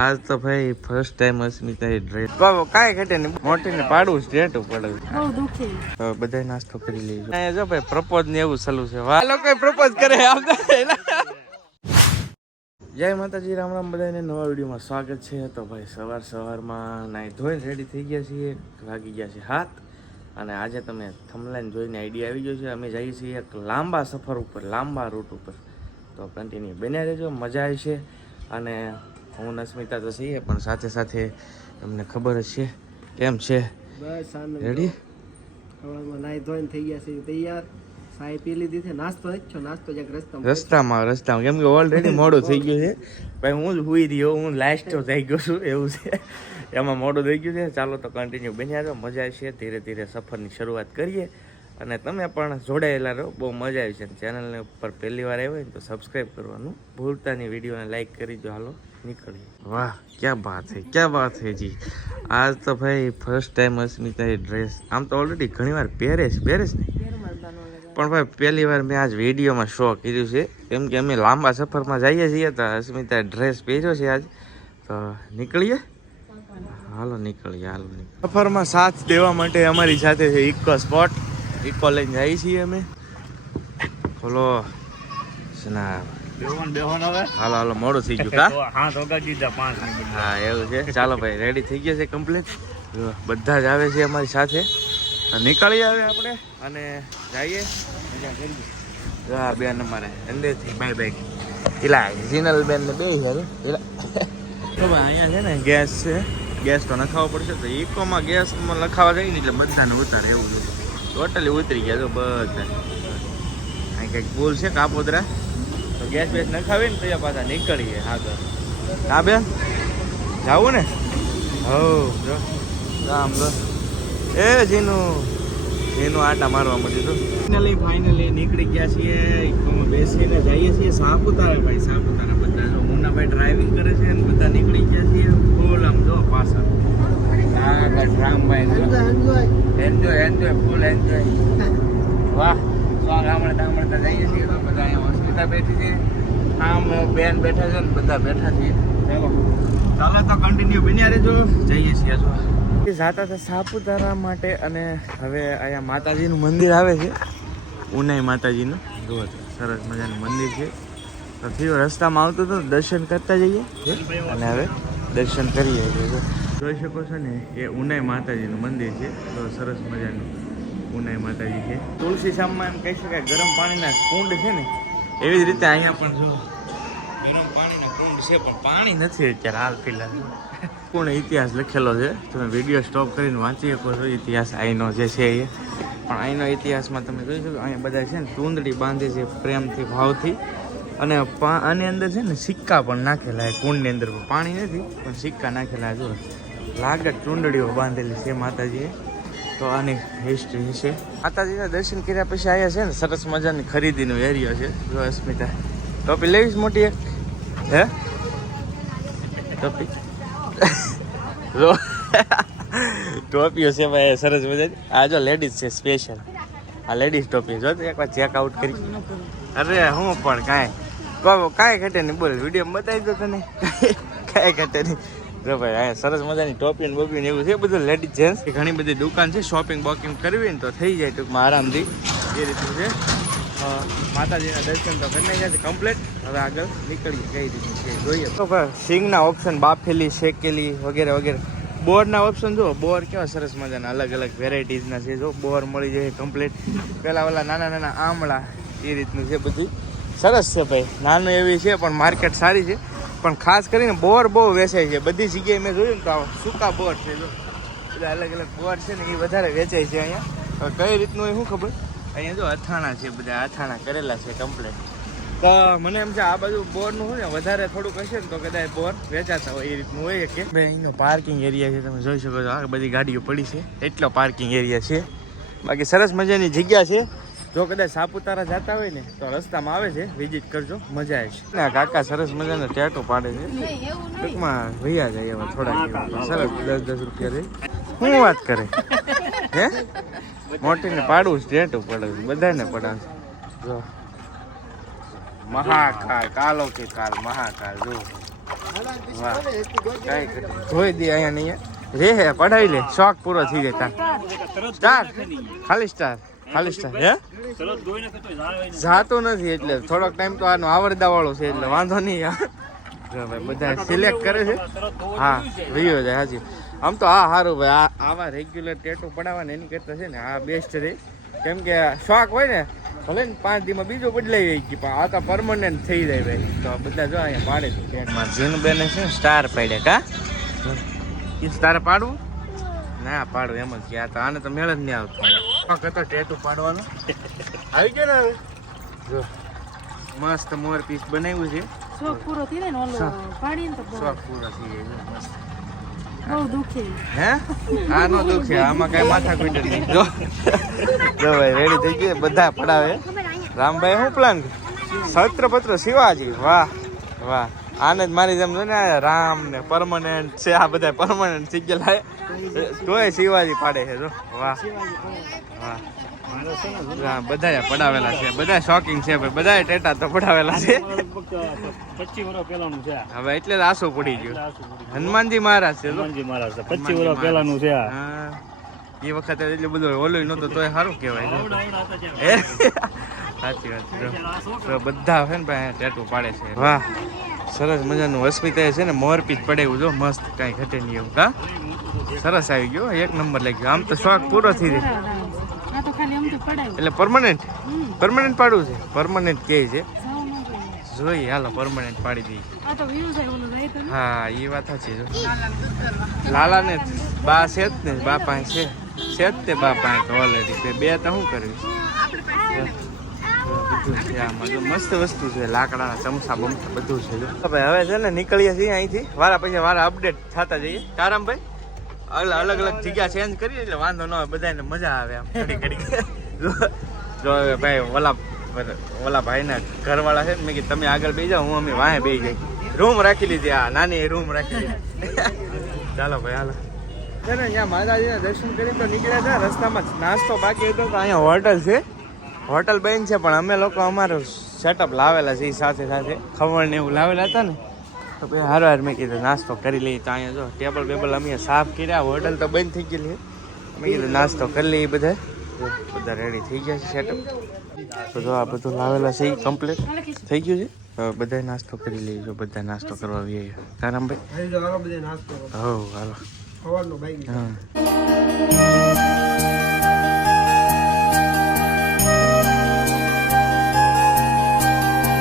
આજ તો ભાઈ ફર્સ્ટ ટાઈમ અસ્મિતા ડ્રેસ કાંઈ ઘટે ને મોટી ને પાડવું સ્ટેટ ઉપર બહુ દુખી બધા નાસ્તો કરી લેજો અહીંયા જો ભાઈ પ્રપોઝ ને એવું ચાલુ છે વાહ લોકો પ્રપોઝ કરે જય માતાજી રામ રામ બધાને નવા વિડીયોમાં સ્વાગત છે. તો ભાઈ સવારમાં નાઈ ધોઈને રેડી થઈ ગયા છીએ, વાગી ગયા છે 7 અને આજે તમે થંબનેલ જોઈને આઈડિયા આવી ગયો છે. અમે જઈએ છીએ એક લાંબા સફર ઉપર, લાંબા રૂટ ઉપર, તો કન્ટિન્યુ બન્યા રહેજો, મજા આવશે. અને હું અસ્મિતા તો છીએ પણ સાથે સાથે તમને ખબર જ છે કેમ છે. બસ રેડી હવામાં નાઈ ધોઈને થઈ ગયા છે તૈયાર. સાઈ પી લીધી છે, નાસ્તો જ છો, નાસ્તો જ રસ્તામાં કેમ કે ઓલરેડી મોડું થઈ ગયું છે ભાઈ. હું જ હુઈ રહ્યો, હું લાસ્ટ થઈ ગયો છું એવું છે, એમાં મોડું થઈ ગયું છે. ચાલો તો કન્ટિન્યુ બન્યા રહો, મજા આવશે. ધીરે ધીરે સફરની શરૂઆત કરીએ અને તમે પણ જોડાયેલા રહો, બહુ મજા આવી છે. ચેનલને ઉપર પહેલી વાર આવ્યો હોય ને તો સબસ્ક્રાઈબ કરવાનું ભૂલતા નહીં, વિડીયોને લાઈક કરી દો. હાલો નીકળીએ. વાહ ક્યાં બાત હે જી. આજ તો ભાઈ ફર્સ્ટ ટાઈમ અસ્મિતા ડ્રેસ, આમ તો ઓલરેડી ઘણી વાર પહેરે છે ને, પણ ભાઈ પહેલી વાર મેં આજ વિડીયોમાં શો કર્યું છે કેમ કે અમે લાંબા સફરમાં જઈએ છીએ તો અસ્મિતા ડ્રેસ પહેર્યો છે આજ. તો નીકળીએ, હાલો નીકળીએ. સફરમાં સાથ દેવા માટે અમારી સાથે છે ઇકો સ્પોટ. ઇકો લઈને જઈએ છીએ અમે. ખોલો સ્નાપ. હાલો હાલો મોડું થઈ ગયું હા એવું છે. ચાલો ભાઈ રેડી થઈ ગયા છે કમ્પ્લીટ, બધા જ આવે છે અમારી સાથે. નીકળી આવે આપણે અને જઈએ, મજા કરીએ. હા બેન અમારે અંદરથી બાય બાય એલા જીનલ બેન ને બે છે. તો ભાઈ અહીંયા છે ને ગેસ છે, ગેસ તો નખાવવો પડશે. તો ઇકોમાં ગેસમાં લખાવા જાય ને એટલે બધાને ઉતારે એવું છે. ટોટલી ઉતરી ગયા તો બધા. અહીં કંઈક પુલ છે કાપોદરા, તો ગેસ બેસ નખાવીને તો પાછા નીકળીએ. હા તો હા બેન જાવું ને. હો જો રામ જો એ જીનું આટા મારવા મળ્યું. ફાઇનલી નીકળી ગયા છીએ, ઇકોમાં બેસીને જઈએ છીએ સાપુતારા. ભાઈ સાપુતારા બધા જો મુન્નાભાઈ ડ્રાઇવિંગ કરે છે અને બધા નીકળી ગયા છીએ ફૂલ. આમ જો પાછા રામભાઈ એન્જોય ફૂલ એન્જોય. વાહ સોંગ સાંભળતા જઈએ છીએ. તો બધા અહીંયા હોસ્પિટલ બેઠી છે, આમ બેન બેઠા છે ને બધા બેઠા છીએ. ચાલો તો કન્ટિન્યુ બન્યા રહેજો, જઈએ છીએ જાતા હતા સાપુતારા માટે. અને હવે અહીંયા માતાજીનું મંદિર આવે છે, ઉનાઈ માતાજીનું. જુઓ સરસ મજાનું મંદિર છે. તો થયો રસ્તામાં આવતું હતું, દર્શન કરતા જઈએ અને હવે દર્શન કરીએ. જોઈ શકો છો ને એ ઉનાઈ માતાજીનું મંદિર છે. તો સરસ મજાનું ઉનાઈ માતાજી છે. તુલસી શામમાં એમ કહી શકાય ગરમ પાણીના કુંડ છે ને, એવી જ રીતે અહીંયા પણ જો ગરમ પાણીના કુંડ છે, પણ પાણી નથી અત્યારે હાલ ફિલહાલ. પૂર્ણ ઇતિહાસ લખેલો છે, તમે વિડીયો સ્ટોપ કરીને વાંચી શકો છો. ઇતિહાસ અહીંનો જે છે એ પણ અહીંનો ઇતિહાસમાં તમે જોઈ શકો અહીંયા બધા છે ને ચૂંદડી બાંધે છે પ્રેમથી, ભાવથી. અને આની અંદર છે ને સિક્કા પણ નાખેલા છે કુંડની અંદર. પાણી નથી પણ સિક્કા નાખેલા. જો લાગે ચૂંદડીઓ બાંધેલી છે માતાજીએ. તો આની હિસ્ટ્રી છે. માતાજીના દર્શન કર્યા પછી અહીંયા છે ને સરસ મજાની ખરીદીનો એરિયો છે. જો અસ્મિતા ટોપી લેવીશ મોટી એક હે ટોપી ટોપીઓ છે ભાઈ સરસ મજાની. આ જો લેડીઝ છે સ્પેશિયલ, આ લેડીઝ ટોપી જો તો એકવાર ચેકઆઉટ કરી. અરે હું પણ કાંઈ ઘટે નહીં, બોલ વિડીયોમાં બતાવી દો તને. કાંઈ ઘટે નહીં. જો ભાઈ અહીંયા સરસ મજાની ટોપી ને બોપી ને એવું છે બધું લેડીઝ જેન્ટ્સ. ઘણી બધી દુકાન છે, શોપિંગ બોપિંગ કરવી ને તો થઈ જાય ટૂંકમાં આરામથી. એ રીતનું છે. માતાજીના દર્શન તો કરી નાખ્યા છે કમ્પ્લીટ. હવે આગળ નીકળીએ કઈ રીતનું છે જોઈએ. તો ભાઈ સિંગના ઓપ્શન બાફેલી, શેકેલી વગેરે વગેરે. બોરના ઓપ્શન જો, બોર કેવા સરસ મજાના અલગ અલગ વેરાયટીઝના છે. જો બોર મળી જાય કમ્પ્લીટ. પહેલાં ઓલા નાના નાના આમળા એ રીતનું છે બધી. સરસ છે ભાઈ, નાનું એવી છે પણ માર્કેટ સારી છે. પણ ખાસ કરીને બોર બહુ વેચાય છે બધી જગ્યાએ. મેં જોયું ને તો સૂકા બોર છે, જો બધા અલગ અલગ બોર છે ને એ વધારે વેચાય છે અહીંયા. હવે કઈ રીતનું એ શું ખબર. અહીંયા જો અથાણા છે, બધા અથાણા કરેલા છે કમ્પ્લીટ. તો મને એમ છે આ બાજુ બોરનું હોય ને વધારે થોડુંક હશે ને તો કદાચ બોર વેચાતા હોય એ રીતનું હોય કે. અહીંનો પાર્કિંગ એરિયા છે, તમે જોઈ શકો છો. આ બધી ગાડીઓ પડી છે એટલો પાર્કિંગ એરિયા છે. બાકી સરસ મજાની જગ્યા છે. જો કદાચ સાપુતારા જતા હોય ને તો રસ્તામાં આવે છે, વિઝિટ કરજો, મજા આવે છે. ના કાકા સરસ મજાનો ટેટો પાડે છે. ટૂંકમાં ભૈયા જાય એવા થોડા સરસ 10-10 રૂપિયા રહી. શું વાત કરે હે? મોટીને પાડવું ટેટો પડે બધાને પડાવે. જો મહાકાલ, કાલો કે કાલ મહાકાલ. જો વાહ કાંઈ ધોઈ દે અહીંયા નહીં રે હે પઢાઈ લે શોખ પૂરો થઈ જાય સ્ટાર ખાલી સ્ટાર હે જાતો નથી એટલે થોડોક ટાઈમ તો આનો આવરદા વાળો છે એટલે વાંધો નહીં ભાઈ બધા સિલેક્ટ કરે છે હા વિયો જાય હાજી આમ તો હા સારું ભાઈ આવા રેગ્યુલર ટેટુ પડાવવાને એની કરતા છે ને આ બેસ્ટ રહે કેમ કે શોખ હોય ને ભલે ને 5 દીમાં બીજો બદલાઈ જાય કે પણ આ તો પરમનન્ટ થઈ જાય ભાઈ તો બધા જો અહીંયા પાડે છે ટેટમાં જીનુબેને છે સ્ટાર પાડ્યા કા એ સ્ટાર પાડવું ના પાડું એમ જ કે આ તો આને તો મેળ જ નહીં આવતો શોખ હતો ટેટુ પાડવાનો આવી ગયો ને હવે જો મસ્ત મોર પીસ બનાવ્યું છે શોખ પૂરો થઈ જાય ને ઓલો પાડીને તો શોખ પૂરો થઈ જાય મસ્ત બહુ દુખે હે આ નો દુખે આમાં કઈ માથા કોઈ નહીં જો જો ભાઈ રેડી થઈ ગઈ બધા પડાવે રામભાઈ શું પ્લાન છત્રપત્ર શિવાજી વાહ વાહ આને જ મારી જેમ જો ને રામ ને પરમનન્ટ છે આ બધા પરમનન્ટ થઈ ગયેલા તોય શિવાજી પાડે છે જો વાહ વાહ બધા પડાવેલા છે બધા શોકિંગ છે ભાઈ બધા ટેટા તો પડાવેલા છે 25 વર્ષ પહેલાનું છે હવે એટલે જ આસો પડી ગયો હનુમાનજી મહારાજ છે હનુમાનજી મહારાજ 25 વર્ષ પહેલાનું છે હા એ વખતે એટલું બધું ઓલું નહોતું તોય સારું કહેવાય સાચી વાત છે તો બધા છે ને ભાઈ ટેટુ પાડે છે વાહ સરસ મજાનું અસ્મિતા છે ને મોરપીચ પડેવું જો મસ્ત કાંઈ ઘટે નહીં એવું કા સરસ આવી ગયો એક નંબર લાગ્યો આમ તો શોખ પૂરો થઈ જાય આ તો ખાલી આમ તો પડાય એટલે પરમનન્ટ પાડવું છે પરમનન્ટ કહે છે સાવ ન જોઈએ જોઈએ હાલો પરમનન્ટ પાડી દઈએ આ તો વ્યૂ છે ઓલું જાય તો હા એ વાત સાચી જો લાલા ને બા છે જ ને બા પાસે છે જ તે બા પાસે તો ઓલરેડી બે તો શું કરવી બધું છે આમાં જો મસ્ત વસ્તુ છે લાકડાના ચમચા બમચા બધું છે જો ભાઈ હવે છે ને નીકળીએ છીએ અહીંથી વારા પછી વારા અપડેટ થતા જઈએ કારામભાઈ અલગ અલગ જગ્યા ચેન્જ કરીએ એટલે વાંધો ન આવે બધાને મજા આવે આમ ઘડી ઘડી જો હવે ભાઈ ઓલા ભાઈના ઘરવાળા છે ને મેં કીધું તમે આગળ બેસી જાઓ હું અમે વાહે બેસી જાય રૂમ રાખી લીધી આ નાની રૂમ રાખી લીધી ચાલો ભાઈ હાલો છે ને અહીંયા માતાજીના દર્શન કરી તો નીકળ્યા હતા રસ્તામાં નાસ્તો બાકી હતો તો અહીંયા હોટલ છે હોટલ બેન છે પણ અમે લોકો અમારું સેટઅપ લાવેલા છે એ સાથે સાથે ખબર ને એવું લાવેલા હતા ને તો ભાઈ હારો હાર મેં કીધું નાસ્તો કરી લઈએ તો અહીંયા જો ટેબલ બેબલ અમે સાફ કર્યા હોટલ તો બંધ થઈ ગયેલી મેં કીધું નાસ્તો કરી લઈએ બધા બધા રેડી થઈ ગયા છે સેટઅપ તો જો આ બધું લાવેલા છે એ કમ્પ્લીટ થઈ ગયું છે હવે બધા નાસ્તો કરી લઈએ જો બધા નાસ્તો કરવા આવીએ કારામભાઈ હો હાલો હા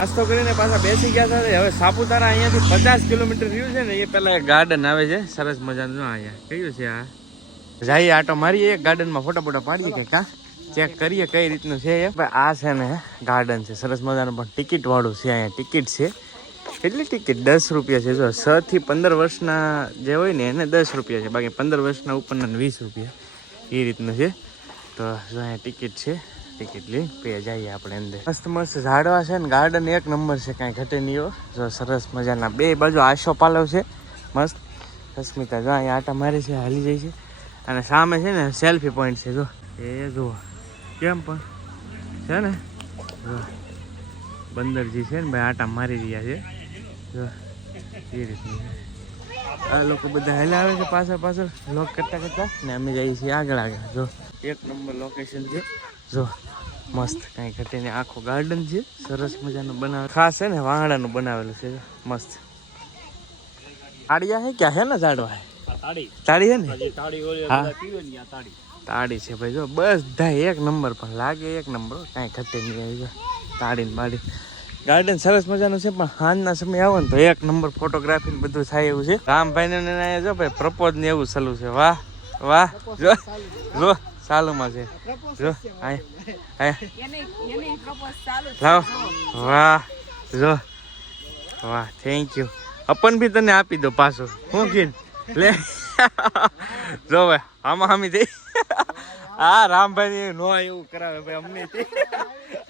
નાસ્તો કરીને પાછા બેસી ગયા હતા હવે સાપુતારા અહીંયાથી 50 કિલોમીટર રહ્યું છે ને એ પેલા એક ગાર્ડન આવે છે સરસ મજાનું અહીંયા કયું છે આ જઈએ આટો મારીએ એક ગાર્ડનમાં ફોટા ફોટા પાડીએ કે કાં ચેક કરીએ કઈ રીતનું છે એ આ છે ને ગાર્ડન છે સરસ મજાનું પણ ટિકિટ વાળું છે અહીંયા ટિકિટ છે કેટલી ટિકિટ 10 રૂપિયા છે જો 6 થી 15 વર્ષના જે હોય ને એને 10 રૂપિયા છે બાકી 15 વર્ષના ઉપરના 20 રૂપિયા એ રીતનું છે તો જો અહીંયા ટિકિટ છે ટિકિટ લઈ પછી જઈએ આપણે અંદર મસ્ત મસ્ત ઝાડવા છે ને ગાર્ડન એક નંબર છે કાંઈ ઘટે નહીં જો સરસ મજાના બે બાજુ આશો પાલવ છે મસ્ત અસ્મિતા જો અહીંયા આટા મારે છે હાલી જાય છે અને સામે છે ને સેલ્ફી પોઈન્ટ છે જો એ જુઓ કેમ પણ છે ને જો બંદરજી છે ને ભાઈ આટા મારી રહ્યા છે જો એ રીતનું છે આ લોકો બધા હેલા આવે છે પાછળ લોક કરતા ને અમે જઈએ છીએ આગળ જો એક નંબર લોકેશન છે જો મસ્ત કાંઈ ઘટે ને આખો ગાર્ડન છે સરસ મજાનું બનાવે ખાસ છે ને વાહણાનું બનાવેલું છે મસ્ત તાળિયા હે ક્યાં હે ને ઝાડવા હે તાળી હે ને હા તાળી છે ભાઈ જો બધા એક નંબર પણ લાગે એક નંબર કાંઈ ઘટે નહીં તાળી ને બાળી ગાર્ડન સરસ મજાનું છે પણ સાંજના સમય આવો ને તો એક નંબર ફોટોગ્રાફી ને બધું થાય એવું છે રામભાઈ ને જો ભાઈ પ્રપોઝ ને એવું ચાલુ છે વાહ વાહ જો જો ચાલુમાં છે જો લાવ વાહ જો વાહ થેન્ક યુ અપન બી તને આપી દો પાછું હું કીન લે જો ભાઈ આમાં આમી થઈ હા રામભાઈ નો એવું કરાવે ભાઈ અમને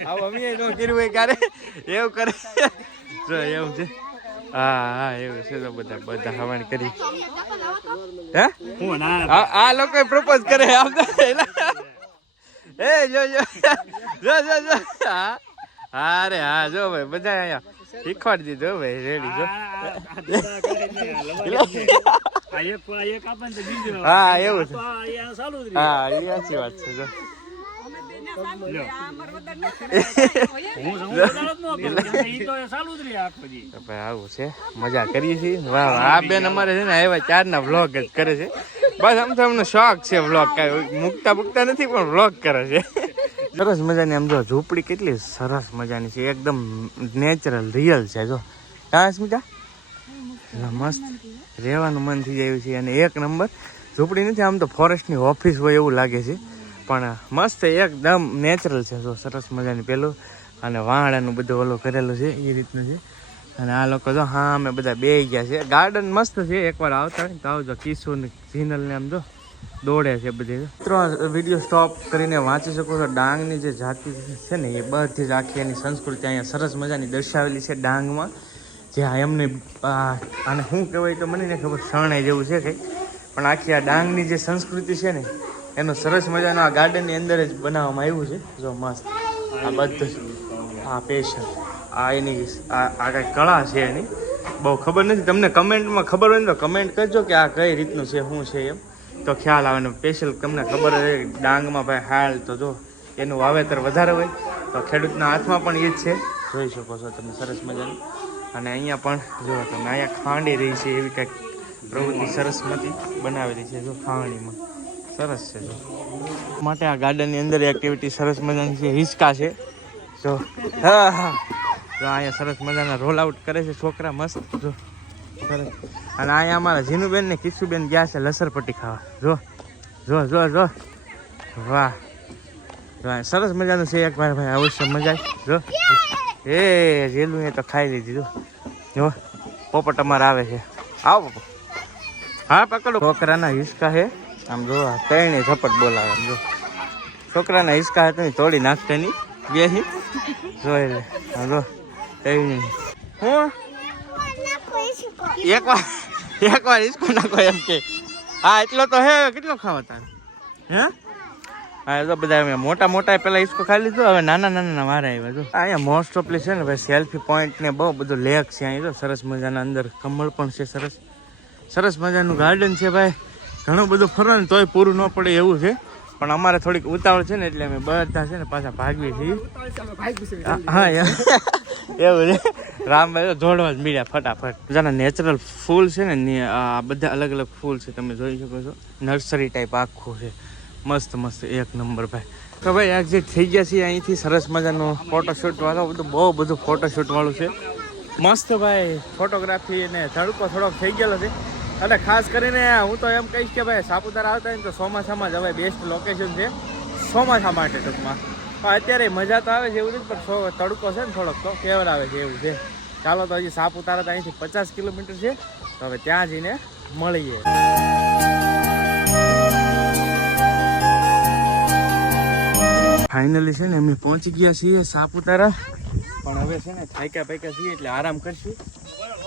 આવું અમે નો કર્યું હોય ક્યારે એવું કરે જો એવું છે હા એવું છે તો બધા હવાણ કરી હે આ લોકો પ્રપોઝ કરે આમ તો એ જો હા અરે હા જો ભાઈ બધા અહીંયા શીખવાડી દીધો ભાઈ રેડી જો આ ધંધા કરીને આ લવાડી ને. આ એક આપે ને તો બીજો. હા, એવું છે. આ અહીંયા ચાલુ જ રહે. હા એ સાચી વાત છે જો લ્યો. હું વધારે જ ન કરું. કેમ કે ઈ તો ચાલુ જ રહે આખો દી. તો ભાઈ આવું છે મજા કરીએ છીએ વાહ વાહ. આ બેન અમારે છે ને આવ્યા 4 વ્લોગ જ કરે છે બસ આમ તો અમને શોખ છે વ્લોગ કાંઈ મૂકતા નથી પણ વ્લોગ કરે છે સરસ મજાની આમ જો ઝૂંપડી કેટલી સરસ મજાની છે એકદમ નેચરલ રિયલ છે જો હા સ્મિતા મસ્ત રહેવાનું મન થઈ જાય છે અને એક નંબર ઝૂંપડી નથી આમ તો ફોરેસ્ટની ઓફિસ હોય એવું લાગે છે પણ મસ્ત એકદમ નેચરલ છે જો સરસ મજાની પેલું અને વાણાનું બધું ઓલું કરેલું છે એ રીતનું છે અને આ લોકો જો હા અમે બધા બેસી ગયા છે ગાર્ડન મસ્ત છે એકવાર આવતા હોય ને તો આવજો કિશોર ને જીનલ ને આમ જો દોડે છે બધી મિત્રો વિડીયો સ્ટોપ કરીને વાંચી શકો છો ડાંગની જે જાતિ છે ને એ બધી જ આખી એની સંસ્કૃતિ અહીંયા સરસ મજાની દર્શાવેલી છે ડાંગમાં જે એમને આને શું કહેવાય તો મને નહીં ખબર શરણાઈ જેવું છે કંઈ પણ આખી આ ડાંગની જે સંસ્કૃતિ છે ને એનું સરસ મજાનું આ ગાર્ડનની અંદર જ બનાવવામાં આવ્યું છે જો મસ્ત આ બધું આ પેશન આ એની આ કંઈક કળા છે એની બહુ ખબર નથી તમને કમેન્ટમાં ખબર હોય ને તો કમેન્ટ કરજો કે આ કઈ રીતનું છે શું છે એમ તો ખ્યાલ આવે ને સ્પેશિયલ તમને ખબર હોય ડાંગમાં ભાઈ હાલ તો જો એનું વાવેતર વધારે હોય તો ખેડૂતના હાથમાં પણ એ જ છે જોઈ શકો છો તમે સરસ મજાનું અને અહીંયા પણ જો તમે અહીંયા ખાંડી રહી છે એવી કંઈક પ્રવૃત્તિ સરસમાંથી બનાવેલી છે જો ખાંડીમાં સરસ છે જો માટે આ ગાર્ડનની અંદર એક્ટિવિટી સરસ મજાની છે હિંચકા છે જો હા હા જો અહીંયા સરસ મજાના રોલ આઉટ કરે છે છોકરા મસ્ત જો સરસ અને અહીંયા અમારા જીનુબેન ને કિશુબેન ગયા છે લસરપટ્ટી ખાવા જો જો જો જો વાહ સરસ મજાનું છે એક વાર ભાઈ અવશ્ય મજા જો એ જેલું એ તો ખાઈ લીધી જો પોપટ અમારે આવે છે આવો પોપટ હા પકડો છોકરાના હિંચકા છે આમ જો ત્રણે ઝપટ બોલાવે જો છોકરાના હિંચકા હતા ને તોડી નાખતા નહીં બે જોઈ લે હા જો ત્રણે હું એક વાર હિંચકો નાખો એમ કે હા એટલો તો હે કેટલો ખાવા તારે હે હા તો બધા મોટા મોટા પેલા હિંચકો ખાઈ લીધો હવે નાના નાના વારા આવ્યા જો અહીંયા મોસ્ટ ઓફલી છે ને ભાઈ સેલ્ફી પોઈન્ટ ને બહુ બધું લેક છે અહીં તો સરસ મજાના અંદર કમળ પણ છે સરસ મજાનું ગાર્ડન છે ભાઈ ઘણું બધું ફરવાનું તોય પૂરું ન પડે એવું છે પણ અમારે થોડીક ઉતાવળ છે ને એટલે અમે બધા છે ને પાછા ભાગવી છીએ હા એવું છે રામભાઈ જોડવા જ મળ્યા ફટાફટ બધાના નેચરલ ફૂલ છે ને આ બધા અલગ અલગ ફૂલ છે તમે જોઈ શકો છો નર્સરી ટાઈપ આખું છે મસ્ત મસ્ત એક નંબર ભાઈ તો ભાઈ એક્ઝિટ થઈ ગયા છીએ અહીંથી સરસ મજાનું ફોટોશૂટ વાળો બહુ બધું ફોટોશૂટ વાળું છે મસ્ત ભાઈ ફોટોગ્રાફી ને તડકો થોડોક થઈ ગયેલો છે અને ખાસ કરીને હું તો એમ કહીશ કે ભાઈ સાપુતારા આવતા હોય ને તો ચોમાસામાં જ હવે બેસ્ટ લોકેશન છે ચોમાસા માટે ટૂંકમાં પણ અત્યારે મજા તો આવે છે એવું નથી પણ તડકો છે ને થોડોક તો કેવર આવે છે એવું છે ચાલો તો હજી સાપુતારા તો અહીંથી 50 કિલોમીટર છે તો હવે ત્યાં જઈને મળીએ ફાઇનલી છે ને અમે પહોંચી ગયા છીએ સાપુતારા પણ હવે છે ને થાક્યા પાક્યા છીએ એટલે આરામ કરશું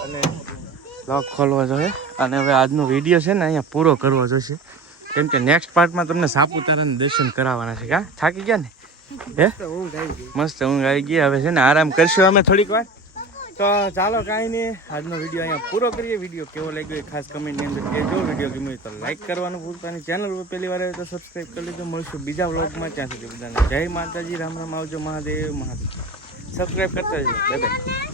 અને લોક ખોલવા જોઈએ અને હવે આજનો વિડીયો છે ને અહીંયા પૂરો કરવો જોઈશે કેમ કે નેક્સ્ટ પાર્ટમાં તમને સાપુતારાના દર્શન કરાવવાના છે કા થાકી ગયા ને હે મસ્ત ઊંઘ આવી ગઈ હવે છે ને આરામ કરશું અમે થોડીક વાર તો ચાલો કાંઈ નહીં આજનો વિડીયો અહીંયા પૂરો કરીએ વિડીયો કેવો લાગ્યો એ ખાસ કમેન્ટની અંદર કહેજો વિડીયો ગમ્યો તો લાઈક કરવાનું ભૂલતા નહીં ચેનલ પર પહેલી વાર આવે તો સબસ્ક્રાઈબ કરી લેજો મળશું બીજા વ્લોગમાં ત્યાં સુધી બધાને જય માતાજી રામ રામ આવજો મહાદેવ મહાદેવ સબસ્ક્રાઈબ કરતા જજો બાય બાય